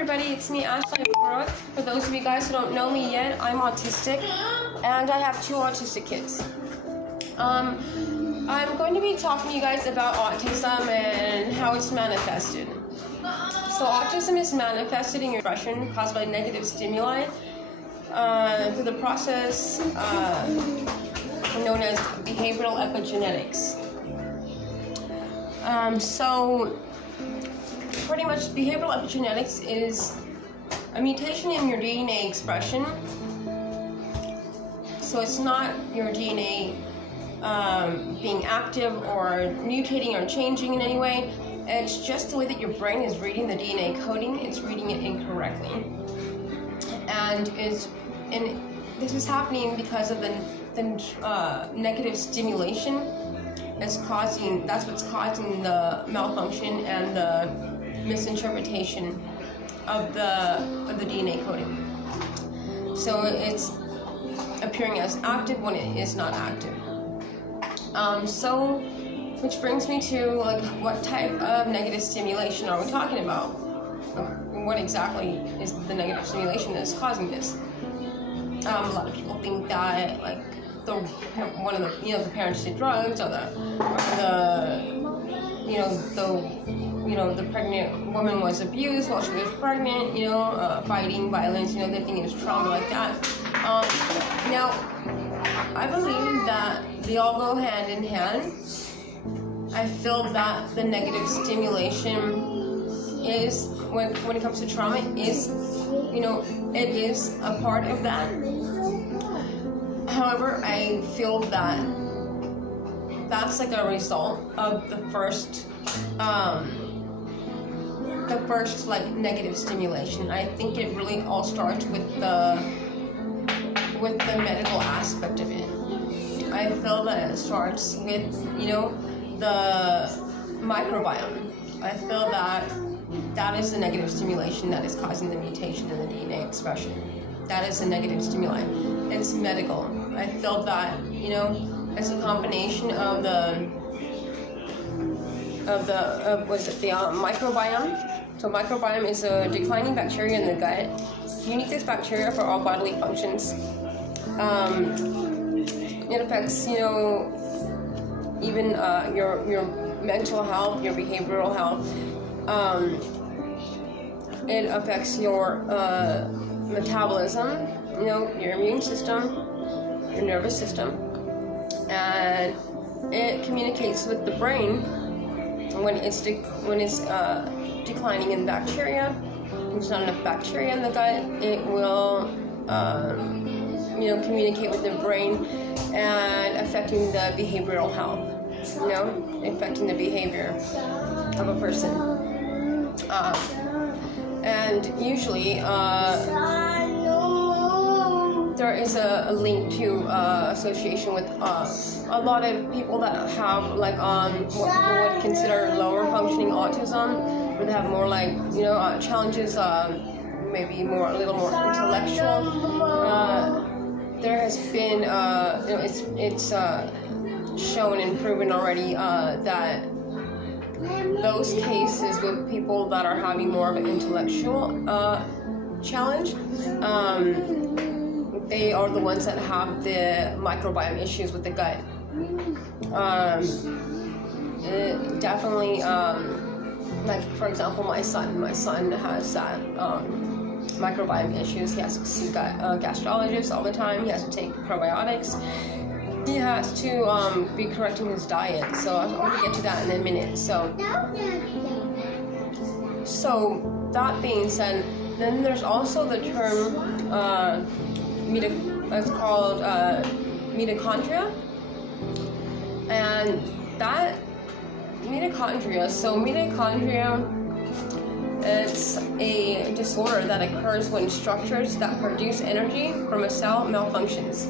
everybody, it's me, Ashley Brooke. For those of you guys who don't know me yet, I'm autistic, and I have 2 autistic kids. I'm going to be talking to you guys about autism and how it's manifested. So autism is manifested in your expression caused by negative stimuli through the process known as behavioral epigenetics. So pretty much behavioral epigenetics is a mutation in your DNA expression. So it's not your DNA being active or mutating or changing in any way. It's just the way that your brain is reading the DNA coding. It's reading it incorrectly, and this is happening because of the negative stimulation. That's what's causing the malfunction and the misinterpretation of the DNA coding. So it's appearing as active when it is not active. Which brings me to what type of negative stimulation are we talking about? What exactly is the negative stimulation that's causing this? A lot of people think that the parents did drugs, or the pregnant woman was abused while she was pregnant, fighting, violence, they think it's trauma like that. Now, I believe that they all go hand in hand. I feel that the negative stimulation is, when it comes to trauma, it is a part of that. However, I feel that that's a result of the first negative stimulation. I think it really all starts with the medical aspect of it. I feel that it starts with the microbiome. I feel that is the negative stimulation that is causing the mutation in the DNA expression. That is a negative stimuli. It's medical. I feel that it's a combination of the microbiome. So microbiome is a declining bacteria in the gut. Unique bacteria for all bodily functions. It affects even your mental health, your behavioral health. It affects your metabolism, your immune system, your nervous system, and it communicates with the brain when it's declining in bacteria. If there's not enough bacteria in the gut, it will communicate with the brain and affecting the behavioral health, affecting the behavior of a person. And usually there is a link to association with a lot of people that have what people would consider lower functioning autism, where they have more challenges, maybe a little more intellectual. There has been it's shown and proven already that those cases with people that are having more of an intellectual challenge, they are the ones that have the microbiome issues with the gut. Definitely, for example, my son has that microbiome issues. He has to see gastrologists all the time. He has to take probiotics. He has to be correcting his diet. So I'm going to get to that in a minute. So that being said, then there's also the term it's called mitochondria, and that mitochondria. So mitochondria, it's a disorder that occurs when structures that produce energy from a cell malfunctions.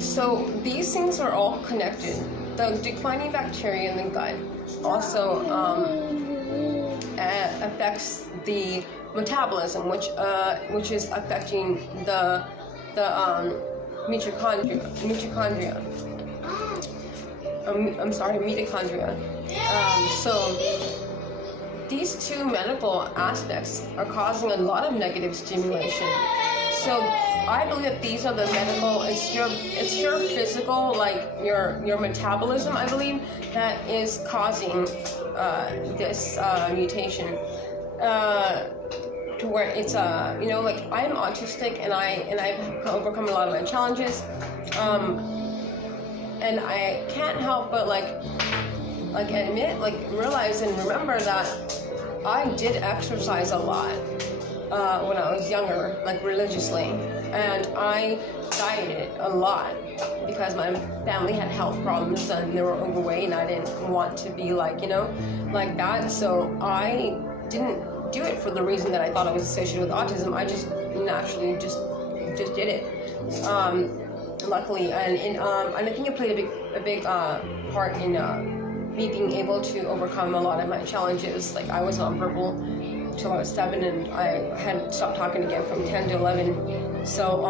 So these things are all connected. The declining bacteria in the gut also affects the metabolism, which is affecting the mitochondria. So these these two medical aspects are causing a lot of negative stimulation. So I believe that these are the medical. It's your physical, like your metabolism, I believe, that is causing this mutation. To where it's like I'm autistic and I've overcome a lot of my challenges, and I can't help but admit, realize and remember that I did exercise a lot when I was younger, religiously, and I dieted a lot because my family had health problems and they were overweight and I didn't want to be like that. So I didn't do it for the reason that I thought it was associated with autism. I just naturally just did it. Luckily, and I think it played a big part in me being able to overcome a lot of my challenges. Like I was nonverbal till I was 7, and I had stopped talking again from 10 to 11. So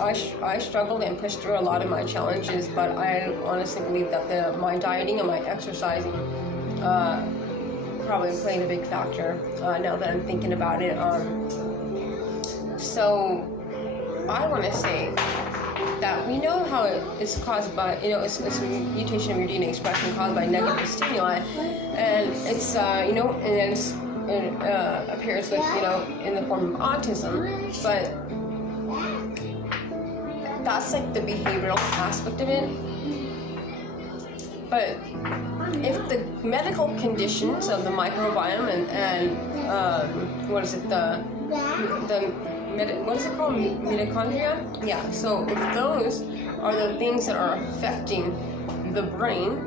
I struggled and pushed through a lot of my challenges, but I honestly believe that my dieting and my exercising probably played a big factor now that I'm thinking about it. So I want to say that we know how it's caused by, it's a mutation of your DNA expression caused by negative stimuli, and it's, and it appears in the form of autism, but that's like the behavioral aspect of it. But if the medical conditions of the microbiome and what is it called, mitochondria? Yeah. So if those are the things that are affecting the brain,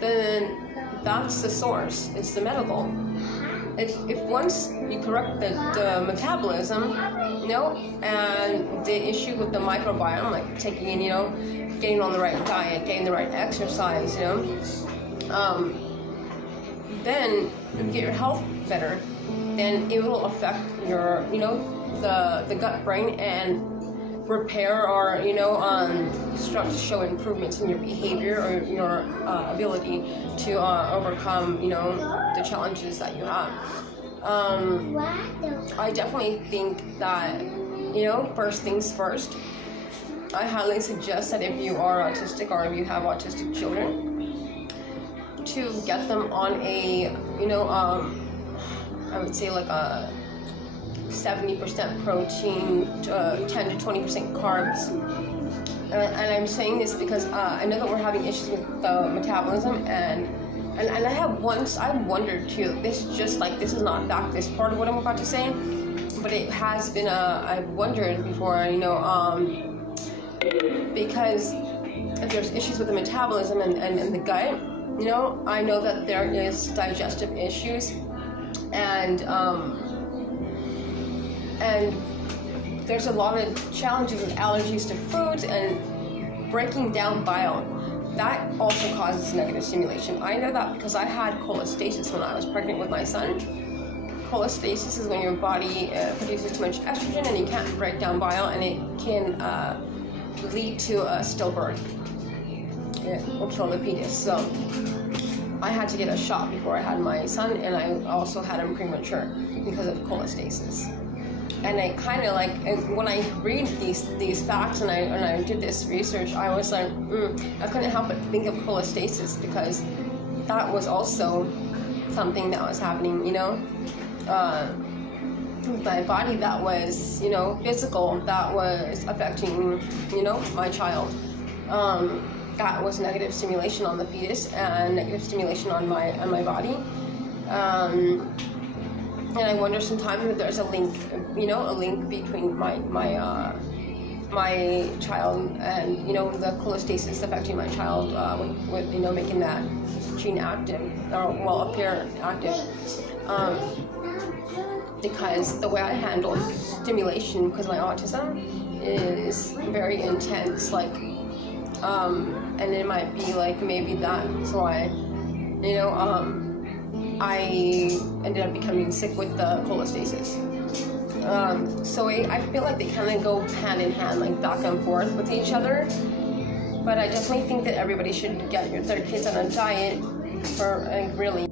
then that's the source. It's the medical. If once you correct the metabolism, and the issue with the microbiome, like taking getting on the right diet, getting the right exercise, then you get your health better, then it will affect your, the gut brain and repair or, start to show improvements in your behavior or your ability to overcome, the challenges that you have. I definitely think that, first things first, I highly suggest that if you are autistic or if you have autistic children, to get them on a, I would say like a 70% protein, 10 to 20% carbs. And I'm saying this because I know that we're having issues with the metabolism, and I've wondered too, this is not fact, this part of what I'm about to say, but it has been, I've wondered before, because if there's issues with the metabolism and the gut, I know that there is digestive issues, and there's a lot of challenges with allergies to foods and breaking down bile. That also causes negative stimulation. I know that because I had cholestasis when I was pregnant with my son. Cholestasis is when your body produces too much estrogen and you can't break down bile, and it can lead to a stillbirth. It will kill the fetus. So I had to get a shot before I had my son, and I also had him premature because of cholestasis. And I kind of when I read these facts and I did this research, I was like, I couldn't help but think of cholestasis, because that was also something that was happening, my body that was, physical, that was affecting, my child. That was negative stimulation on the fetus and negative stimulation on my body. And I wonder sometimes if there's a link between my child and, the cholestasis affecting my child with making that gene active, or appear active. Because the way I handle stimulation, because my autism is very intense, and it might be maybe that's why, I ended up becoming sick with the cholestasis. So I feel like they kind of go hand in hand, back and forth with each other. But I definitely think that everybody should get their kids on a diet for really